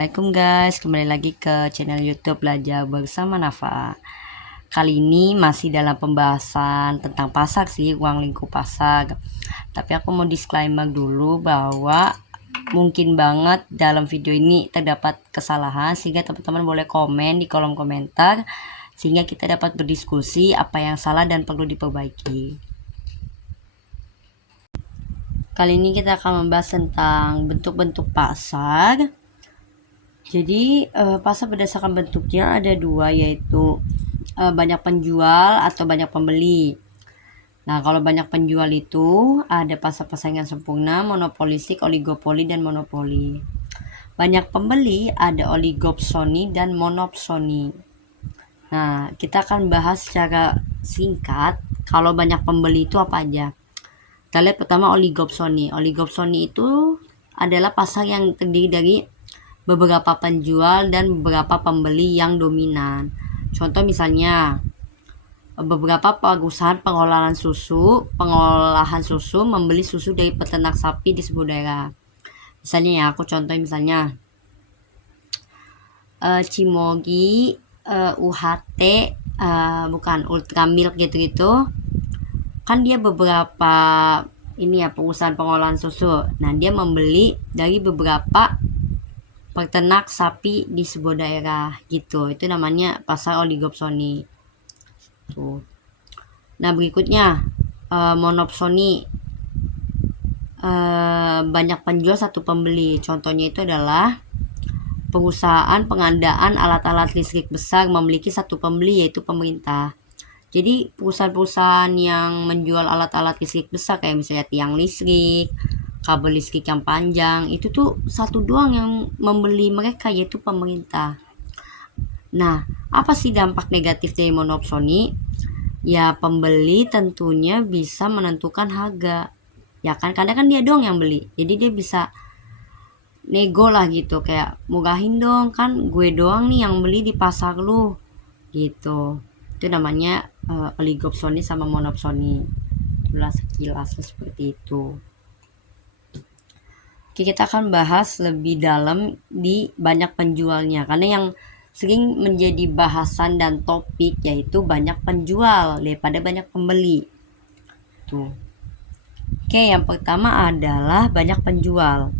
Assalamualaikum guys, kembali lagi ke channel YouTube Belajar Bersama Nafa. Kali ini masih dalam pembahasan tentang pasar sih, uang lingkup pasar. Tapi aku mau disclaimer dulu bahwa mungkin banget dalam video ini terdapat kesalahan, sehingga teman-teman boleh komen di kolom komentar sehingga kita dapat berdiskusi apa yang salah dan perlu diperbaiki. Kali ini kita akan membahas tentang bentuk-bentuk pasar. Jadi pasar berdasarkan bentuknya ada dua, yaitu banyak penjual atau banyak pembeli. Nah, kalau banyak penjual itu ada pasar persaingan sempurna, monopolistik, oligopoli, dan monopoli. Banyak pembeli ada oligopsoni dan monopsoni. Nah, kita akan bahas secara singkat kalau banyak pembeli itu apa aja. Kita lihat pertama oligopsoni. Oligopsoni itu adalah pasar yang terdiri dari beberapa penjual dan beberapa pembeli yang dominan. Contoh misalnya beberapa perusahaan pengolahan susu membeli susu dari peternak sapi di sebuah daerah. Misalnya ya, aku contoh misalnya Cimogi, UHT, bukan Ultramilk gitu-gitu. Kan dia beberapa ini ya perusahaan pengolahan susu. Nah, dia membeli dari beberapa peternak sapi di sebuah daerah gitu. Itu namanya pasar oligopsoni. Tuh. Nah, berikutnya monopsoni. Banyak penjual satu pembeli. Contohnya itu adalah perusahaan pengadaan alat-alat listrik besar memiliki satu pembeli, yaitu pemerintah. Jadi perusahaan-perusahaan yang menjual alat-alat listrik besar kayak misalnya tiang listrik, kabel listrik yang panjang, itu tuh satu doang yang membeli mereka, yaitu pemerintah. Nah, apa sih dampak negatif dari monopsoni? Ya, pembeli tentunya bisa menentukan harga. Ya kan, kadang kan dia doang yang beli. Jadi dia bisa nego lah gitu, kayak murahin dong, kan gue doang nih yang beli di pasar lu. Gitu. Itu namanya oligopsoni sama monopsoni. Itulah sekilas seperti itu. Oke, kita akan bahas lebih dalam di banyak penjualnya, karena yang sering menjadi bahasan dan topik yaitu banyak penjual daripada banyak pembeli. Tuh. Oke, yang pertama adalah banyak penjual.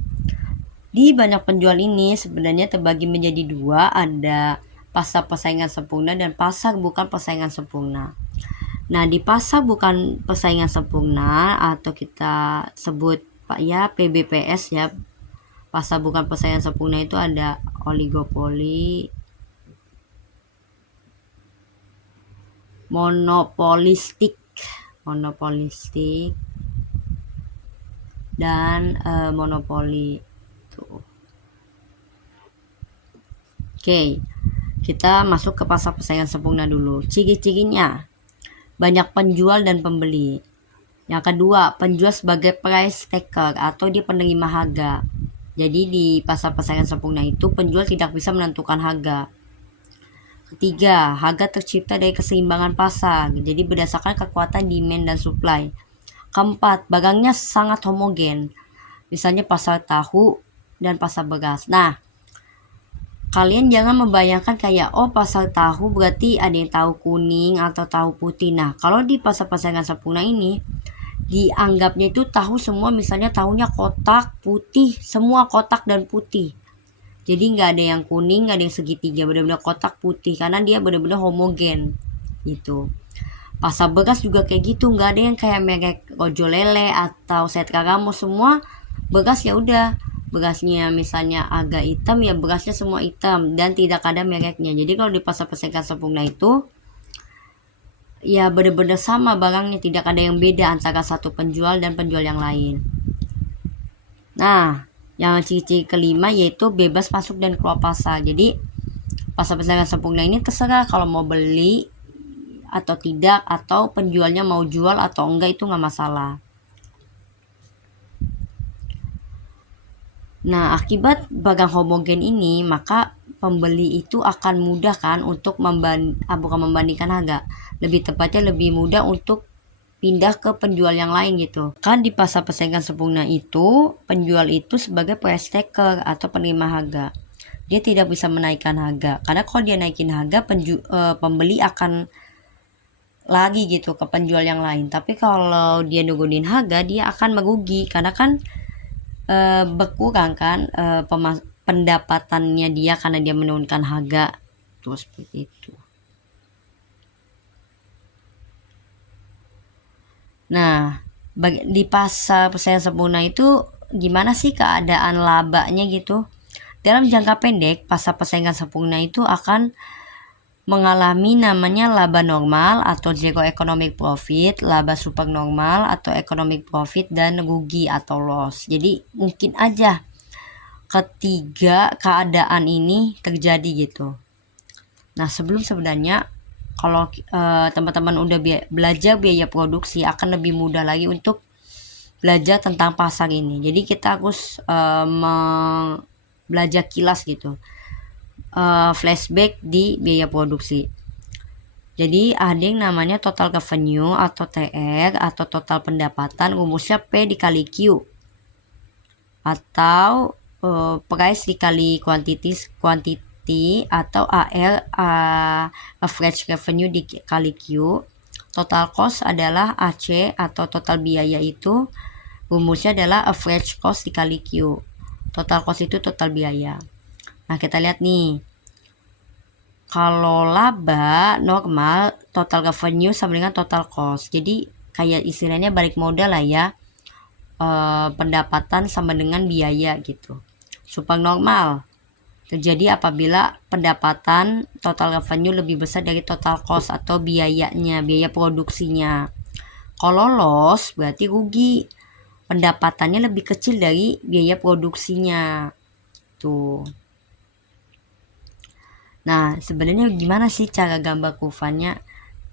Di banyak penjual ini sebenarnya terbagi menjadi dua, ada pasar persaingan sempurna dan pasar bukan persaingan sempurna. Nah, di pasar bukan persaingan sempurna atau kita sebut ya PBPS ya, pasar bukan persaingan sempurna itu ada oligopoli, monopolistik dan monopoli. Tuh. Oke, kita masuk ke pasar persaingan sempurna dulu. Ciri-cirinya banyak penjual dan pembeli. Yang kedua, penjual sebagai price taker atau dia penerima harga. Jadi di pasar persaingan sempurna itu penjual tidak bisa menentukan harga. Ketiga, harga tercipta dari keseimbangan pasar. Jadi berdasarkan kekuatan demand dan supply. Keempat, barangnya sangat homogen. Misalnya pasar tahu dan pasar beras. Nah, kalian jangan membayangkan kayak pasar tahu berarti ada yang tahu kuning atau tahu putih. Nah, kalau di pasar persaingan sempurna ini dianggapnya itu tahu semua, misalnya tahunya kotak putih, semua kotak dan putih. Jadi nggak ada yang kuning, nggak ada yang segitiga, benar-benar kotak putih karena dia benar-benar homogen gitu. Pasar beras juga kayak gitu, nggak ada yang kayak merek Rojo Lele atau Setra Ramos, semua beras ya udah, berasnya misalnya agak hitam ya berasnya semua hitam dan tidak ada mereknya. Jadi kalau di pasar persaingan sempurna itu ya benar-benar sama barangnya, tidak ada yang beda antara satu penjual dan penjual yang lain. Nah, yang ciri-ciri kelima yaitu bebas masuk dan keluar pasar. Jadi pasar persaingan sempurna ini terserah kalau mau beli atau tidak, atau penjualnya mau jual atau enggak, itu nggak masalah. Nah, akibat barang homogen ini maka pembeli itu akan mudah kan untuk bukan membandingkan harga, lebih tepatnya lebih mudah untuk pindah ke penjual yang lain gitu. Kan di pasar persaingan sempurna itu penjual itu sebagai price taker atau penerima harga. dia tidak bisa menaikkan harga. Karena kalau dia naikin harga, pembeli akan lagi gitu ke penjual yang lain. Tapi kalau dia nurunin harga, dia akan merugi karena kan berkurang kan pendapatannya dia karena dia menurunkan harga. Terus seperti itu. Nah, di pasar persaingan sempurna itu gimana sih keadaan labanya gitu? Dalam jangka pendek, pasar persaingan sempurna itu akan mengalami namanya laba normal atau zero economic profit, laba super normal atau economic profit, dan rugi atau loss. Jadi mungkin aja ketiga keadaan ini terjadi gitu. Nah, sebenarnya kalau teman-teman udah belajar biaya produksi, akan lebih mudah lagi untuk belajar tentang pasar ini. Jadi kita harus belajar kilas gitu, flashback di biaya produksi. Jadi ada yang namanya total revenue atau TR atau total pendapatan, rumusnya P dikali Q atau price dikali quantity atau AR, average revenue dikali Q. Total cost adalah AC atau total biaya, itu rumusnya adalah average cost dikali Q. Total cost itu total biaya. Nah, kita lihat nih. Kalau laba normal, total revenue sama dengan total cost. Jadi kayak istilahnya balik modal lah ya. Pendapatan sama dengan biaya gitu. Super normal terjadi apabila pendapatan total revenue lebih besar dari total cost atau biayanya, biaya produksinya. Kalau loss berarti rugi, pendapatannya lebih kecil dari biaya produksinya tuh. Nah, sebenarnya gimana sih cara gambar kurvanya?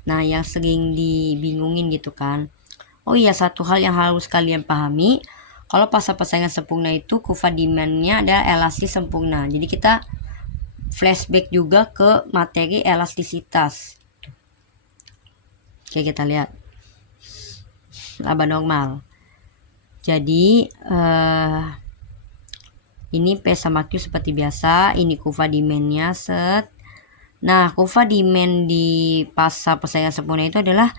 Nah, yang sering dibingungin gitu kan. Oh iya, satu hal yang harus kalian pahami, kalau pasar persaingan sempurna itu kurva demand-nya adalah elastis sempurna. Jadi kita flashback juga ke materi elastisitas. Oke, kita lihat laba normal. Jadi ini P sama Q seperti biasa. Ini kurva demand-nya set. Nah, kurva demand di pasar persaingan sempurna itu adalah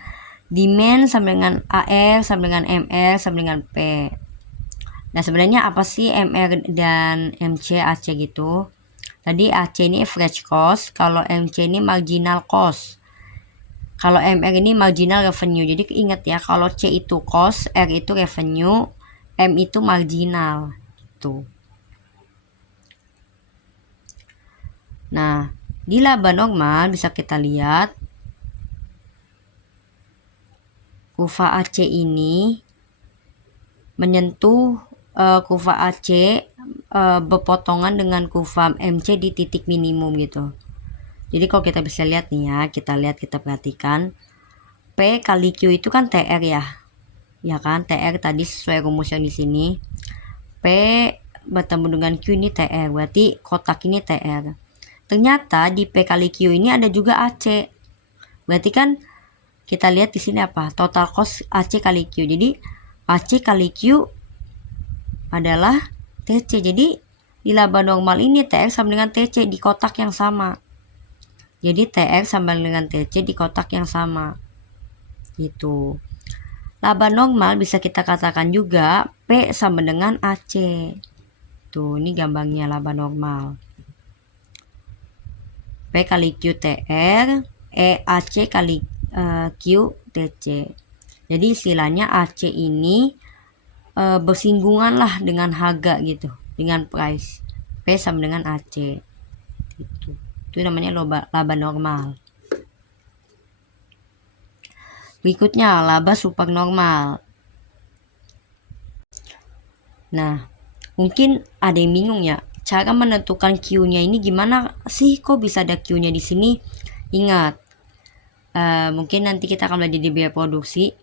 demand sama dengan AR sama dengan MR sama dengan P. Nah, sebenarnya apa sih MR dan MC, AC gitu? Tadi AC ini average cost, kalau MC ini marginal cost. Kalau MR ini marginal revenue. Jadi ingat ya, kalau C itu cost, R itu revenue, M itu marginal. Tuh. Nah, di laba normal bisa kita lihat kurva AC ini menyentuh kurva AC berpotongan dengan kurva MC di titik minimum gitu. Jadi kalau kita bisa lihat nih ya, kita perhatikan P kali Q itu kan TR ya. Ya kan, TR tadi sesuai rumus yang di sini. P bertemu dengan Q ini TR, berarti kotak ini TR. Ternyata di P kali Q ini ada juga AC. Berarti kan kita lihat di sini apa? Total cost AC kali Q. Jadi AC kali Q adalah TC. Jadi di laba normal ini TR sama dengan TC di kotak yang sama. Jadi TR sama dengan TC di kotak yang sama. Gitu. Laba normal bisa kita katakan juga P sama dengan AC. Tuh, ini gambarnya laba normal. P kali Q TR, AC kali Q TC. Jadi istilahnya AC ini bersinggungan lah dengan harga gitu, dengan price. P sama dengan AC. Gitu. Itu namanya laba normal. Berikutnya laba super normal. Nah, mungkin ada yang bingung ya, cara menentukan Q-nya ini gimana sih? Kok bisa ada Q-nya di sini? Ingat, mungkin nanti kita akan belajar di biaya produksi.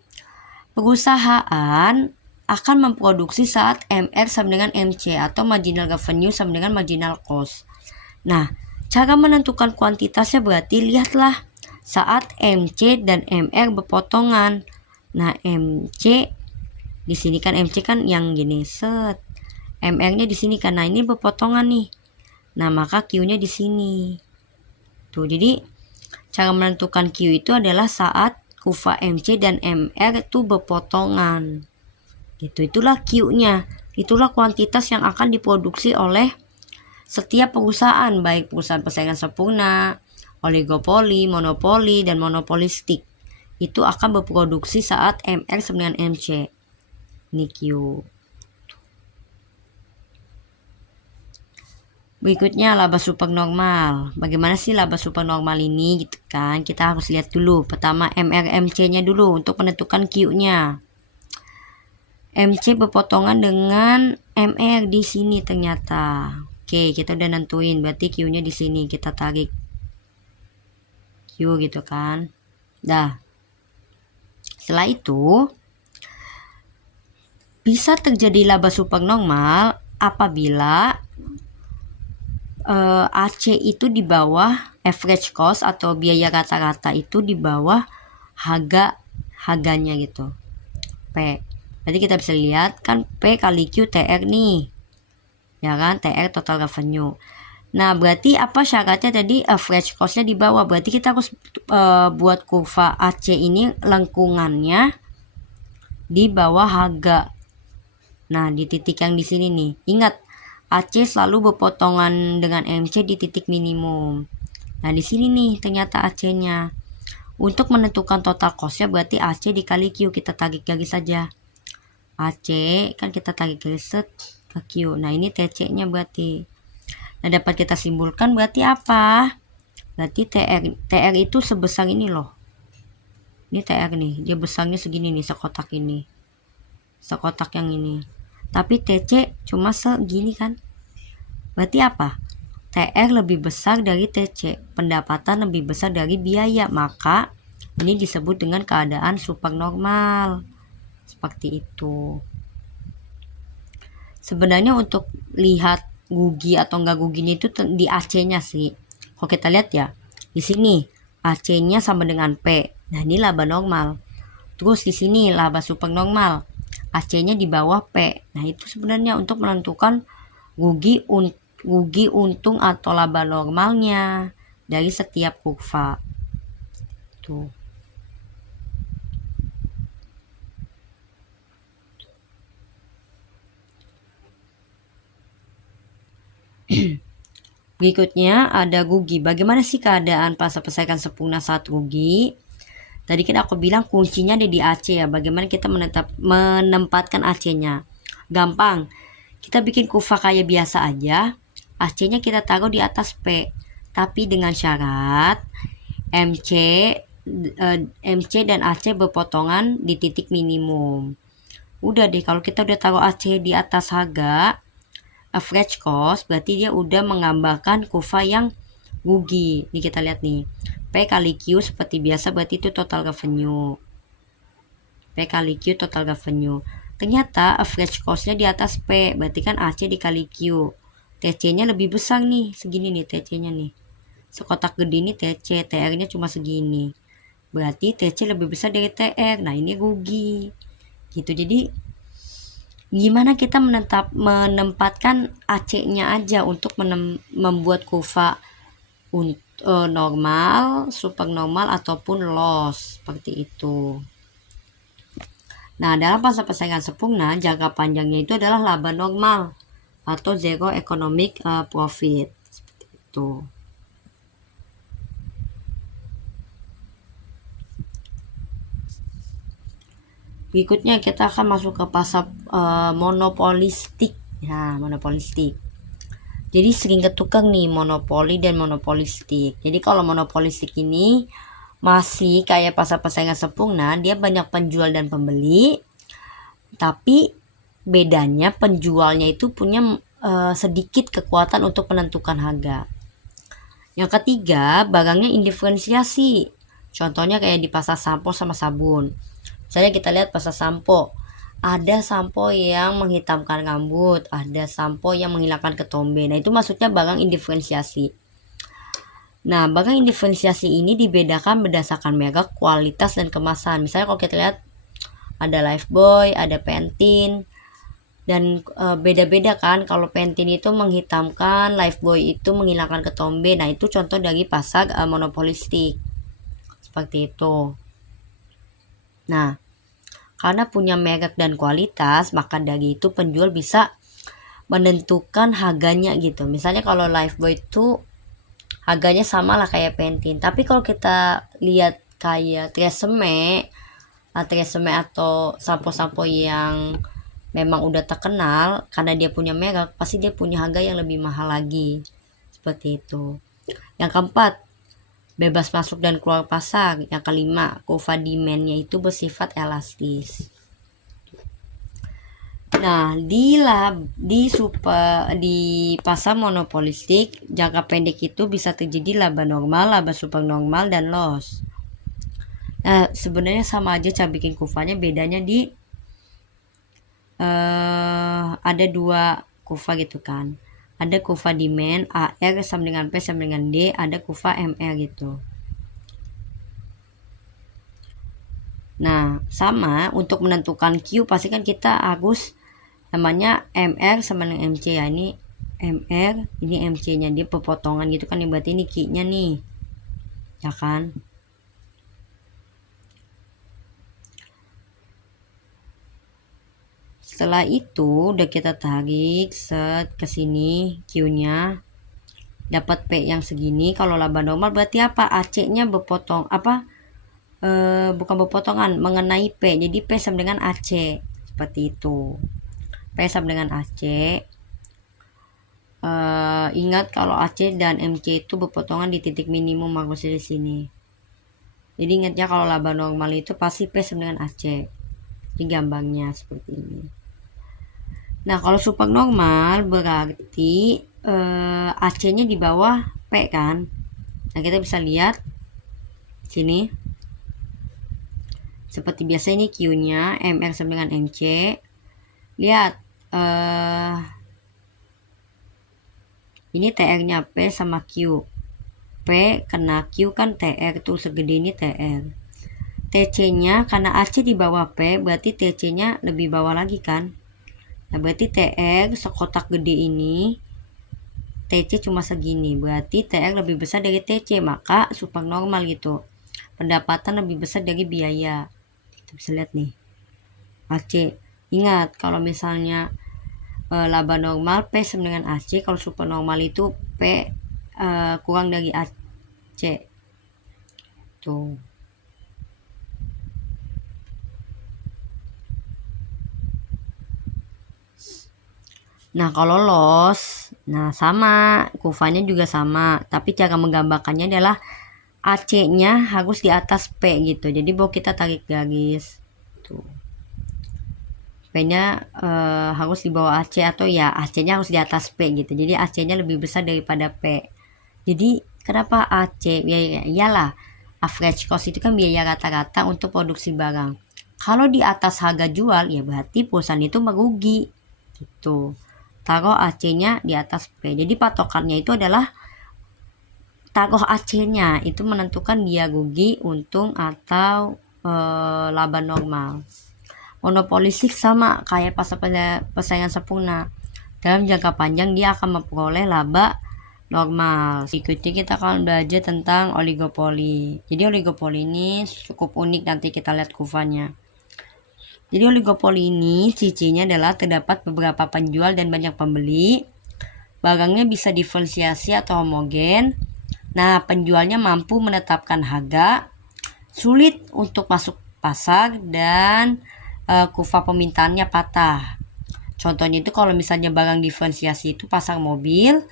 Perusahaan akan memproduksi saat MR sama dengan MC atau marginal revenue sama dengan marginal cost. Nah, cara menentukan kuantitasnya berarti lihatlah saat MC dan MR berpotongan. Nah, MC di sini kan MC kan yang gini set. MR-nya di sini karena ini berpotongan nih. Nah, maka Q-nya di sini. Tuh, jadi cara menentukan Q itu adalah saat kurva MC dan MR itu berpotongan. Gitu, itulah Q-nya. Itulah kuantitas yang akan diproduksi oleh setiap perusahaan, baik perusahaan persaingan sempurna, oligopoli, monopoli, dan monopolistik. Itu akan berproduksi saat MR sama dengan MC. Ini Q. Berikutnya laba supernormal. Bagaimana sih laba supernormal ini gitu kan? Kita harus lihat dulu. Pertama MRMC-nya dulu untuk menentukan Q-nya. MC berpotongan dengan MR di sini ternyata. Oke, kita udah nentuin. Berarti Q-nya di sini kita tarik Q gitu kan. Dah. Setelah itu bisa terjadi laba supernormal apabila AC itu di bawah average cost atau biaya rata-rata itu di bawah harganya gitu. P. Berarti kita bisa lihat kan P kali Q TR nih. Ya kan, TR total revenue. Nah, berarti apa syaratnya tadi? Average cost-nya di bawah. Berarti kita harus buat kurva AC ini lengkungannya di bawah harga. Nah, di titik yang di sini nih. Ingat, AC selalu berpotongan dengan MC di titik minimum. Nah, di sini nih ternyata AC-nya. Untuk menentukan total cost-nya berarti AC dikali Q. Kita tarik garis saja. AC kan kita tarik garis set ke Q. Nah, ini TC-nya berarti. Nah, dapat kita simpulkan berarti apa? Berarti TR itu sebesar ini loh. Ini TR nih. Dia besarnya segini nih, sekotak ini. Sekotak yang ini. Tapi TC cuma segini kan. Berarti apa? TR lebih besar dari TC. Pendapatan lebih besar dari biaya. Maka ini disebut dengan keadaan supernormal. Seperti itu. Sebenarnya untuk lihat rugi atau enggak ruginya itu di AC-nya sih. Kalau kita lihat ya, di sini AC-nya sama dengan P. Nah, ini laba normal. Terus di sini laba supernormal. AC-nya di bawah P. Nah, itu sebenarnya untuk menentukan rugi untung atau laba normalnya dari setiap kurva. Tuh. Berikutnya ada rugi. Bagaimana sih keadaan pasar persaingan sempurna saat rugi? Tadi kan aku bilang kuncinya ada di AC ya. Bagaimana kita menempatkan AC-nya? Gampang. Kita bikin kurva kayak biasa aja. AC-nya kita taruh di atas P. Tapi dengan syarat MC dan AC berpotongan di titik minimum. Udah deh, kalau kita udah taruh AC di atas harga average cost, berarti dia udah menggambarkan kurva yang rugi. Ini kita lihat nih. P kali Q seperti biasa berarti itu total revenue. P kali Q total revenue. Ternyata average cost-nya di atas P, berarti kan AC dikali Q. TC-nya lebih besar nih, segini nih TC-nya nih. Sekotak gede ini TC, TR-nya cuma segini. Berarti TC lebih besar dari TR. Nah, ini rugi. Gitu. Jadi gimana kita menempatkan AC-nya aja untuk membuat kurva normal, supernormal ataupun loss seperti itu. Nah, dalam pasar persaingan sempurna, jangka panjangnya itu adalah laba normal atau zero economic profit seperti itu. Berikutnya kita akan masuk ke pasar monopolistik. Ya, monopolistik. Jadi sering ketukang nih monopoli dan monopolistik. Jadi kalau monopolistik ini masih kayak pasar persaingan sempurna, dia banyak penjual dan pembeli. Tapi bedanya penjualnya itu punya sedikit kekuatan untuk menentukan harga. Yang ketiga, barangnya indiferensiasi. Contohnya kayak di pasar sampo sama sabun. Misalnya kita lihat pasar sampo. Ada sampo yang menghitamkan rambut, ada sampo yang menghilangkan ketombe. Nah, itu maksudnya barang indiferensiasi. Nah, barang indiferensiasi ini dibedakan berdasarkan merek, kualitas, dan kemasan. Misalnya kalau kita lihat ada Lifebuoy, ada Pantene. Dan beda-beda kan, kalau Pantene itu menghitamkan, Lifebuoy itu menghilangkan ketombe. Nah itu contoh dari pasar monopolistik seperti itu. Nah, karena punya merek dan kualitas, maka dari itu penjual bisa menentukan harganya gitu. Misalnya kalau Lifebuoy itu harganya sama lah kayak Pantene, tapi kalau kita lihat kayak Tresemme atau sampo-sampo yang memang udah terkenal, karena dia punya merek, pasti dia punya harga yang lebih mahal lagi seperti itu. Yang keempat, bebas masuk dan keluar pasar. Yang kelima, kurva demand-nya itu bersifat elastis. Nah, di pasar monopolistik, jangka pendek itu bisa terjadi laba normal, laba super normal, dan loss. Nah, sebenarnya sama aja cara bikin kurvanya, bedanya di ada dua kurva gitu kan. Ada kurva demand AR sama dengan P sama dengan D, ada kurva MR gitu. Nah, sama untuk menentukan Q pasti kan kita harus namanya MR sama dengan MC ya. Ini MR, ini MC-nya, dia pepotongan gitu kan, berarti ini Q-nya nih. Ya kan? Setelah itu udah kita tarik set ke sini Q-nya. Dapat P yang segini. Kalau laba normal berarti apa? AC-nya berpotong apa? Bukan berpotongan, mengenai P. Jadi P sama dengan AC. Seperti itu. P sama dengan AC. Ingat kalau AC dan MC itu berpotongan di titik minimum, maksudnya di sini. Jadi ingatnya kalau laba normal itu pasti P sama dengan AC. Ini gambarnya seperti ini. Nah, kalau super normal berarti AC-nya di bawah P kan. Nah, kita bisa lihat sini. Seperti biasa ini Q-nya, MR sama dengan MC. Lihat, ini TR-nya P sama Q. P kena Q kan TR tuh segede ini TR. TC-nya karena AC di bawah P, berarti TC-nya lebih bawah lagi kan. Nah, berarti TR sekotak gede ini TC cuma segini, berarti TR lebih besar dari TC, maka super normal gitu. Pendapatan lebih besar dari biaya. Kita bisa lihat nih. AC. Ingat kalau misalnya laba normal P sama dengan AC, kalau super normal itu P kurang dari AC. Tuh. Nah, kalau loss, nah sama, kurvanya juga sama, tapi cara menggambarkannya adalah AC-nya harus di atas P gitu. Jadi baru kita tarik garis. Tuh. P-nya harus di bawah AC atau ya AC-nya harus di atas P gitu. Jadi AC-nya lebih besar daripada P. Jadi kenapa AC? Ya iyalah, average cost itu kan biaya rata-rata untuk produksi barang. Kalau di atas harga jual, ya berarti perusahaan itu merugi gitu. Taruh AC-nya di atas P. Jadi patokannya itu adalah taruh AC-nya, itu menentukan dia rugi, untung atau laba normal. Monopolistik sama kayak pasar persaingan sempurna. Dalam jangka panjang dia akan memperoleh laba normal. Berikutnya kita akan belajar tentang oligopoli. Jadi oligopoli ini cukup unik, nanti kita lihat kurvanya. Jadi oligopoli ini cirinya adalah terdapat beberapa penjual dan banyak pembeli. Barangnya bisa diferensiasi atau homogen. Nah, penjualnya mampu menetapkan harga, sulit untuk masuk pasar, dan kurva permintaannya patah. Contohnya itu kalau misalnya barang diferensiasi itu pasar mobil,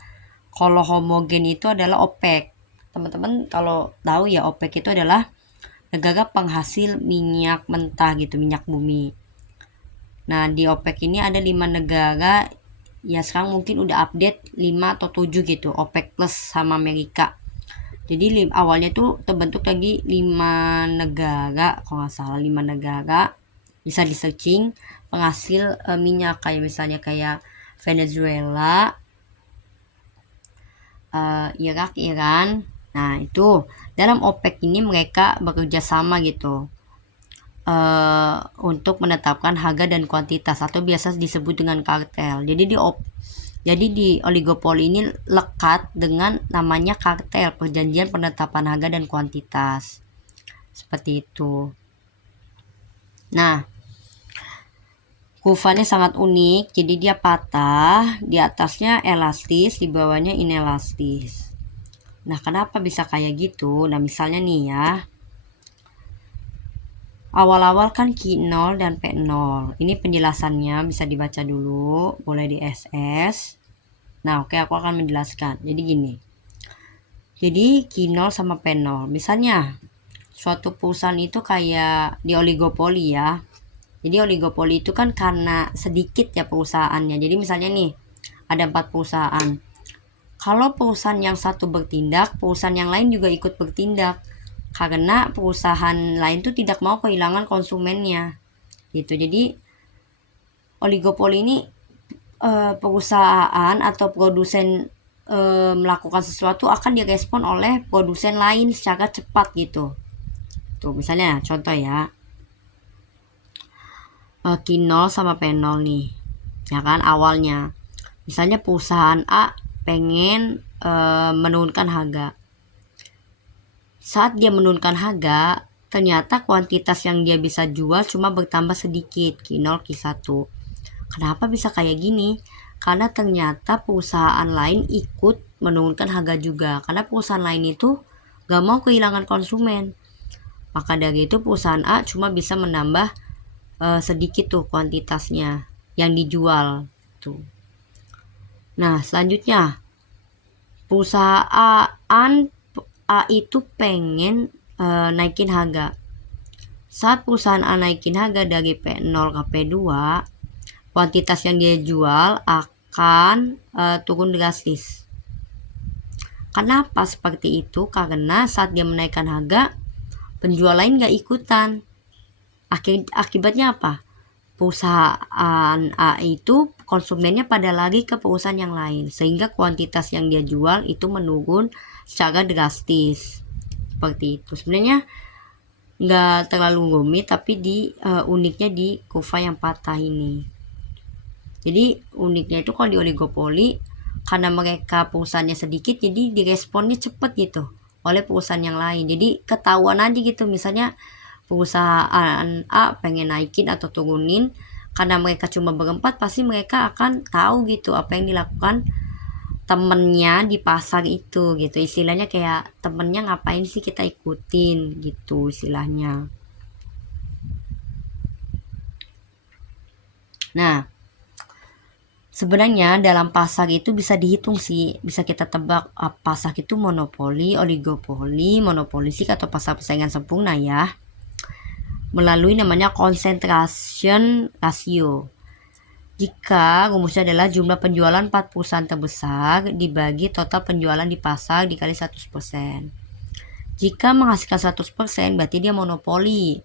kalau homogen itu adalah OPEC. Teman-teman kalau tahu ya, OPEC itu adalah negara penghasil minyak mentah gitu, minyak bumi. Nah, di OPEC ini ada 5 negara, ya sekarang mungkin udah update 5 atau 7 gitu, OPEC plus sama Amerika. Jadi awalnya tuh terbentuk lagi 5 negara, kalau nggak salah 5 negara, bisa di searching, penghasil minyak kayak misalnya kayak Venezuela, Irak, Iran. Nah, itu dalam OPEC ini mereka bekerja sama gitu. untuk menetapkan harga dan kuantitas atau biasa disebut dengan kartel. Jadi di oligopoli ini lekat dengan namanya kartel, perjanjian penetapan harga dan kuantitas. Seperti itu. Nah, kurvanya sangat unik, jadi dia patah, di atasnya elastis, di bawahnya inelastis. Nah, kenapa bisa kayak gitu? Nah, misalnya nih ya, awal-awal kan Q0 dan P0. Ini penjelasannya bisa dibaca dulu, boleh di SS. Nah, oke, aku akan menjelaskan. Jadi gini. Jadi Q0 sama P0. Misalnya suatu perusahaan itu kayak di oligopoli ya. Jadi oligopoli itu kan karena sedikit ya perusahaannya. Jadi misalnya nih ada 4 perusahaan. Kalau perusahaan yang satu bertindak, perusahaan yang lain juga ikut bertindak. Karena perusahaan lain tuh tidak mau kehilangan konsumennya. Gitu. Jadi oligopoli ini perusahaan atau produsen melakukan sesuatu akan direspon oleh produsen lain secara cepat gitu. Tuh misalnya contoh ya, Q0 sama P0 nih, ya kan awalnya. Misalnya perusahaan A pengen menurunkan harga. Saat dia menurunkan harga, ternyata kuantitas yang dia bisa jual cuma bertambah sedikit, Q0, Q1. Kenapa bisa kayak gini? Karena ternyata perusahaan lain ikut menurunkan harga juga. Karena perusahaan lain itu gak mau kehilangan konsumen. Maka dari itu perusahaan A cuma bisa menambah sedikit tuh kuantitasnya yang dijual tuh. Nah, selanjutnya perusahaan A itu pengen naikin harga. Saat perusahaan A naikin harga dari P0 ke P2, kuantitas yang dia jual akan turun drastis. Kenapa seperti itu? Karena saat dia menaikkan harga, penjual lain gak ikutan. Akibatnya apa? Perusahaan A itu konsumennya pada lari ke perusahaan yang lain, sehingga kuantitas yang dia jual itu menurun secara drastis. Seperti itu. Sebenarnya nggak terlalu rumit, tapi uniknya di kurva yang patah ini. Jadi uniknya itu kalau di oligopoli, karena mereka perusahaannya sedikit, jadi diresponnya cepet gitu oleh perusahaan yang lain. Jadi ketahuan aja gitu, misalnya perusahaan A pengen naikin atau turunin, karena mereka cuma berempat, pasti mereka akan tahu gitu apa yang dilakukan temennya di pasar itu gitu. Istilahnya kayak temennya ngapain sih kita ikutin gitu istilahnya. Nah, sebenarnya dalam pasar itu bisa dihitung sih, bisa kita tebak pasar itu monopoli, oligopoli, monopolistik atau pasar persaingan sempurna ya, melalui namanya concentration ratio. Jika rumusnya adalah jumlah penjualan 4 perusahaan terbesar dibagi total penjualan di pasar dikali 100%. Jika menghasilkan 100% berarti dia monopoli.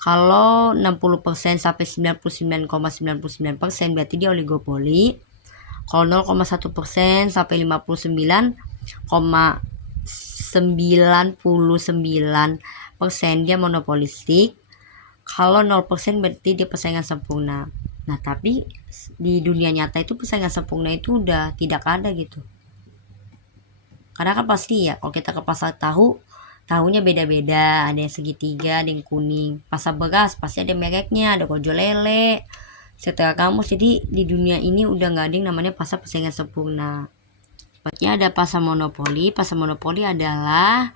Kalau 60% sampai 99,99% berarti dia oligopoli. Kalau 0,1% sampai 59,99% dia monopolistik. Kalau 0% berarti dia persaingan sempurna. Nah, tapi di dunia nyata itu persaingan sempurna itu udah tidak ada gitu. Karena kan pasti ya, kalau kita ke pasar tahunya beda-beda, ada yang segitiga, ada yang kuning. Pasar beras pasti ada mereknya, ada Kojo Lele, setelah kamu. Jadi di dunia ini udah nggak ada yang namanya pasar persaingan sempurna. Sepertinya ada pasar monopoli. Pasar monopoli adalah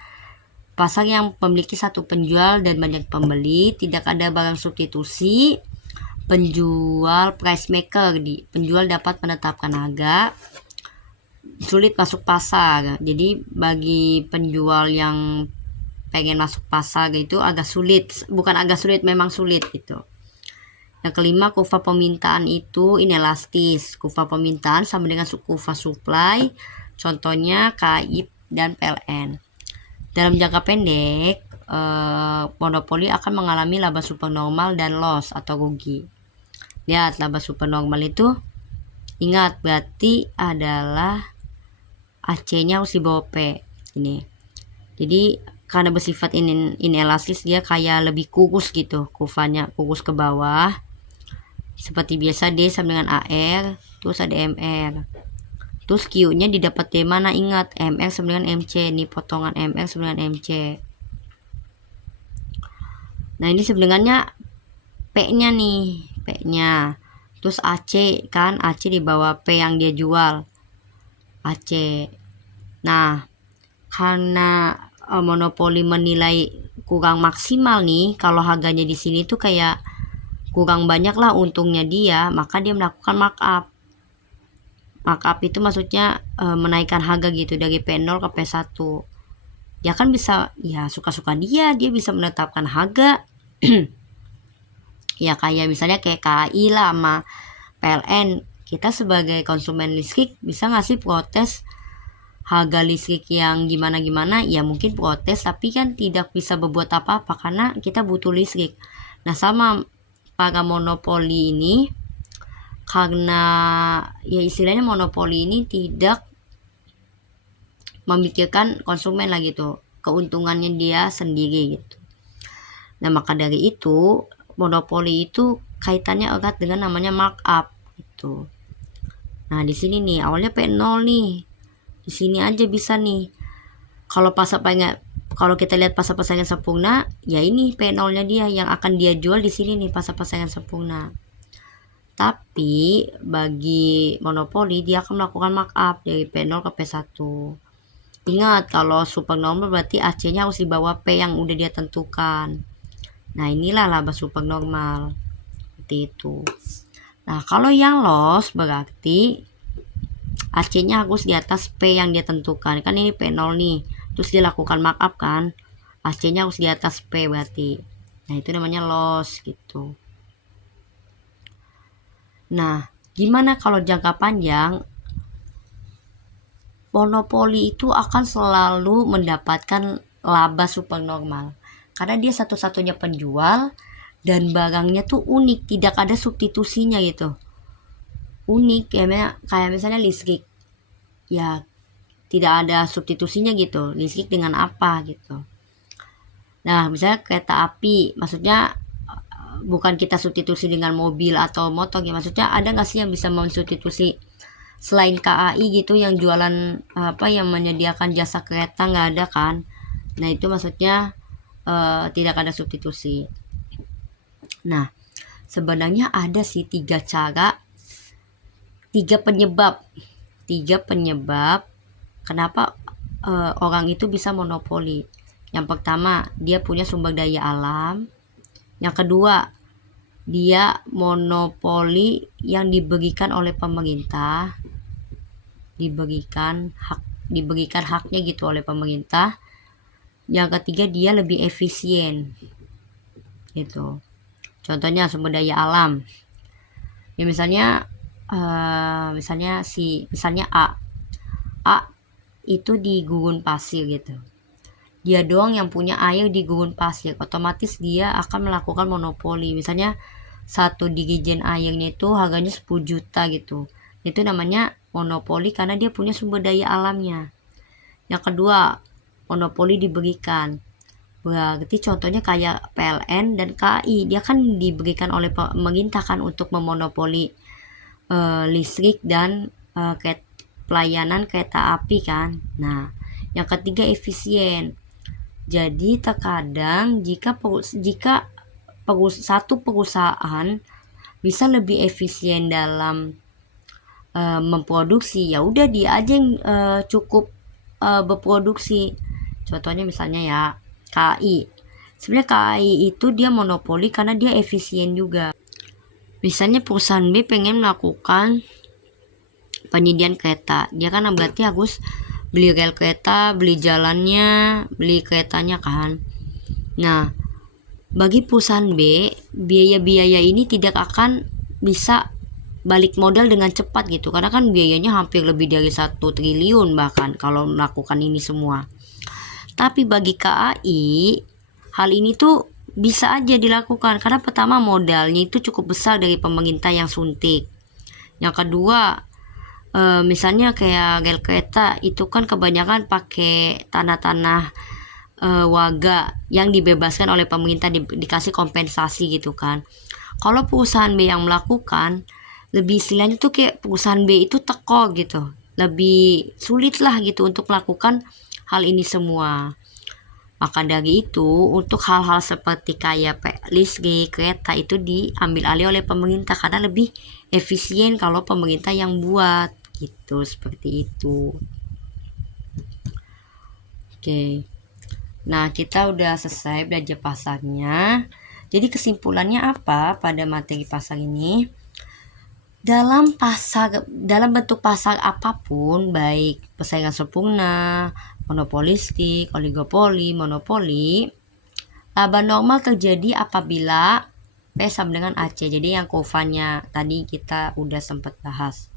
pasar yang memiliki satu penjual dan banyak pembeli, tidak ada barang substitusi. Penjual price maker, penjual dapat menetapkan harga, sulit masuk pasar. Jadi bagi penjual yang pengen masuk pasar gitu agak sulit, bukan agak sulit, memang sulit gitu. Yang kelima, kurva permintaan itu inelastis. Kurva permintaan sama dengan kurva supply, contohnya KAIP dan PLN. Dalam jangka pendek, monopoli akan mengalami laba supernormal dan loss atau rugi. Lihat, laba supernormal itu, ingat berarti adalah AC-nya harus di bawah P ini. Jadi karena bersifat inelastis, dia kayak lebih kurus gitu, kurvanya kurus ke bawah. Seperti biasa D sama dengan AR, terus ada MR. Terus Q-nya didapat dari mana? Ingat, MR sama dengan MC. Ini potongan MR sama dengan MC. Nah, ini sebenarnya P-nya nih, P-nya. Terus AC kan, AC di bawah P yang dia jual. AC. Nah, karena monopoli menilai kurang maksimal nih, kalau harganya di sini tuh kayak kurang banyak lah untungnya dia, maka dia melakukan markup. Markup itu maksudnya menaikkan harga gitu dari P0 ke P1. Dia kan bisa, ya suka-suka dia bisa menetapkan harga. Ya kayak misalnya kayak KAI lah sama PLN. Kita sebagai konsumen listrik bisa ngasih protes harga listrik yang gimana-gimana, ya mungkin protes, tapi kan tidak bisa berbuat apa-apa karena kita butuh listrik. Nah, sama para monopoli ini, karena ya istilahnya monopoli ini tidak memikirkan konsumen lah gitu, keuntungannya dia sendiri gitu. Nah, maka dari itu monopoli itu kaitannya erat dengan namanya markup gitu. Nah, di sini nih awalnya P0 nih, di sini aja bisa nih. Kalau kita lihat pasar persaingan sempurna, ya ini P0-nya dia yang akan dia jual di sini nih, pasar persaingan sempurna. Tapi bagi monopoli dia akan melakukan markup dari P0 ke P1. Ingat, kalau super normal berarti AC-nya harus di bawah P yang udah dia tentukan. Nah, inilah laba super normal. Seperti itu. Nah, kalau yang loss berarti AC-nya harus di atas P yang dia tentukan. Kan ini P0 nih. Terus dia lakukan markup kan. AC-nya harus di atas P berarti. Nah, itu namanya loss gitu. Nah, gimana kalau jangka panjang? Monopoli itu akan selalu mendapatkan laba super normal. Karena dia satu-satunya penjual dan barangnya tuh unik, tidak ada substitusinya gitu. Unik, kayak misalnya listrik. Ya, tidak ada substitusinya gitu. Listrik dengan apa gitu. Nah, misalnya kereta api, maksudnya bukan kita substitusi dengan mobil atau motor ya, maksudnya ada nggak sih yang bisa mensubstitusi selain KAI gitu yang jualan yang menyediakan jasa kereta, nggak ada kan. Nah, itu maksudnya tidak ada substitusi. Nah, sebenarnya ada sih tiga penyebab kenapa orang itu bisa monopoli. Yang pertama, dia punya sumber daya alam. Yang kedua, dia monopoli yang diberikan oleh pemerintah, diberikan haknya gitu oleh pemerintah. Yang ketiga, dia lebih efisien gitu. Contohnya sumber daya alam ya, misalnya A itu di gurun pasir gitu, dia doang yang punya air di gurun pasir, otomatis dia akan melakukan monopoli. Misalnya satu dirigen airnya itu harganya 10 juta gitu, itu namanya monopoli karena dia punya sumber daya alamnya. Yang kedua, monopoli diberikan, berarti contohnya kayak PLN dan KAI, dia kan diberikan oleh pemerintah kan untuk memonopoli listrik dan pelayanan kereta api kan. Nah, yang ketiga efisien. Jadi terkadang jika satu perusahaan bisa lebih efisien dalam memproduksi, ya udah dia aja yang cukup berproduksi. Contohnya misalnya ya KAI. Sebenarnya KAI itu dia monopoli karena dia efisien juga. Misalnya perusahaan B pengen melakukan penyediaan kereta, dia kan berarti harus beli rel kereta, beli jalannya, beli keretanya kan. Nah, bagi perusahaan B, biaya-biaya ini tidak akan bisa balik modal dengan cepat gitu, karena kan biayanya hampir lebih dari 1 triliun bahkan kalau melakukan ini semua. Tapi bagi KAI, hal ini tuh bisa aja dilakukan karena pertama modalnya itu cukup besar dari pemerintah yang suntik. Yang kedua, misalnya kayak rel kereta itu kan kebanyakan pakai tanah-tanah warga yang dibebaskan oleh pemerintah, dikasih kompensasi gitu kan. Kalau perusahaan B yang melakukan, lebih istilahnya tuh kayak perusahaan B itu teko gitu, lebih sulit lah gitu untuk melakukan hal ini semua. Maka dari itu, untuk hal-hal seperti kayak listrik, kereta itu diambil alih oleh pemerintah karena lebih efisien kalau pemerintah yang buat gitu, seperti itu. Oke. Nah, kita udah selesai belajar pasarnya. Jadi kesimpulannya apa pada materi pasar ini? Dalam bentuk pasar apapun, baik persaingan sempurna, monopolistik, oligopoli, monopoli, laba normal terjadi apabila P sama dengan AC. Jadi yang kofanya tadi kita udah sempat bahas.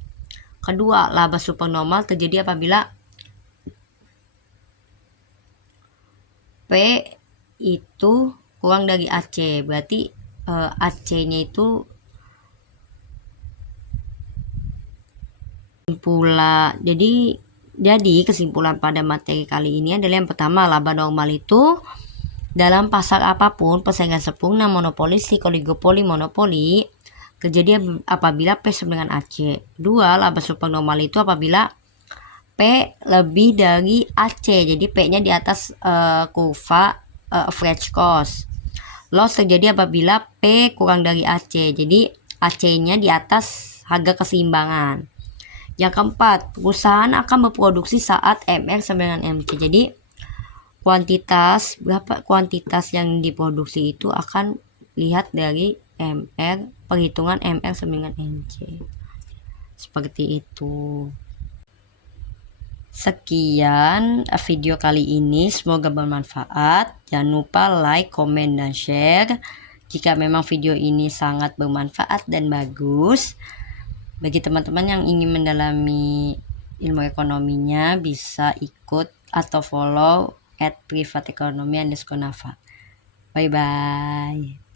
Kedua, laba supernormal terjadi apabila P itu kurang dari AC. Berarti AC-nya itu jadi kesimpulan pada materi kali ini adalah yang pertama, laba normal itu dalam pasar apapun, persaingan sempurna, monopolistik, oligopoli, monopoli, terjadi apabila P sama dengan AC. Dua, laba supernormal itu apabila P lebih dari AC. Jadi P-nya di atas kurva average cost. Loss terjadi apabila P kurang dari AC. Jadi AC-nya di atas harga keseimbangan. Yang keempat, perusahaan akan memproduksi saat MR sama dengan MC. Jadi berapa kuantitas yang diproduksi itu akan lihat dari MR, perhitungan MR sama dengan MC. Seperti itu. Sekian video kali ini, semoga bermanfaat. Jangan lupa like, komen, dan share jika memang video ini sangat bermanfaat dan bagus. Bagi teman-teman yang ingin mendalami ilmu ekonominya, bisa ikut atau follow @privatekonomi_nafa. Bye bye.